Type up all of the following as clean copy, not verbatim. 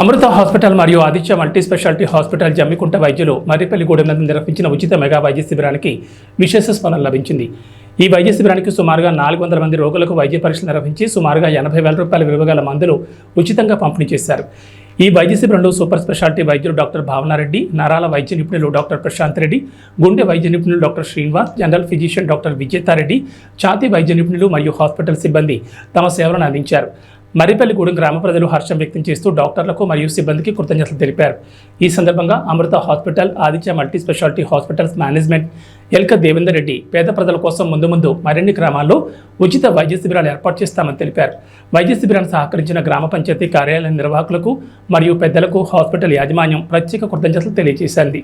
అమృత hospital మరియు Aditya multi speciality hospital Jammikunta వైద్యులు మర్రిపల్లిగూడెం నందు నిర్వహించిన ఉచిత మెగా వైద్య శిబిరానికి విశేష స్పందన లభించింది. ఈ వైద్య శిబిరానికి సుమారుగా 400 మంది రోగులకు వైద్య పరీక్షలు నిర్వహించి సుమారుగా 80,000 రూపాయల విలువగల మందులు ఉచితంగా పంపిణీ చేశారు. ఈ వైద్య శిబిరంలో సూపర్ స్పెషాలిటీ వైద్యులు డాక్టర్ భావనారెడ్డి, నరాల వైద్య నిపుణులు డాక్టర్ ప్రశాంత్ రెడ్డి, గుండె వైద్య నిపుణులు doctor Srinivas, general physician doctor Vijetha Reddy, ఛాతీ వైద్య నిపుణులు మరియు హాస్పిటల్ సిబ్బంది తమ సేవలను అందించారు. మర్రిపల్లిగూడెం గ్రామ ప్రజలు హర్షం వ్యక్తం చేస్తూ డాక్టర్లకు మరియు సిబ్బందికి కృతజ్ఞతలు తెలిపారు. ఈ సందర్భంగా Amrutha hospital, Aditya multi speciality hospitals management Elka Devender Reddy పేద ప్రజల కోసం ముందు మరిన్ని గ్రామాల్లో ఉచిత వైద్య శిబిరాలు ఏర్పాటు చేస్తామని తెలిపారు. వైద్య శిబిరాన్ని సహకరించిన గ్రామ పంచాయతీ కార్యాలయ నిర్వాహకులకు మరియు పెద్దలకు హాస్పిటల్ యాజమాన్యం ప్రత్యేక కృతజ్ఞతలు తెలియజేసింది.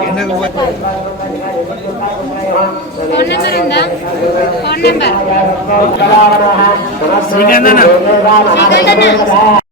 Phone number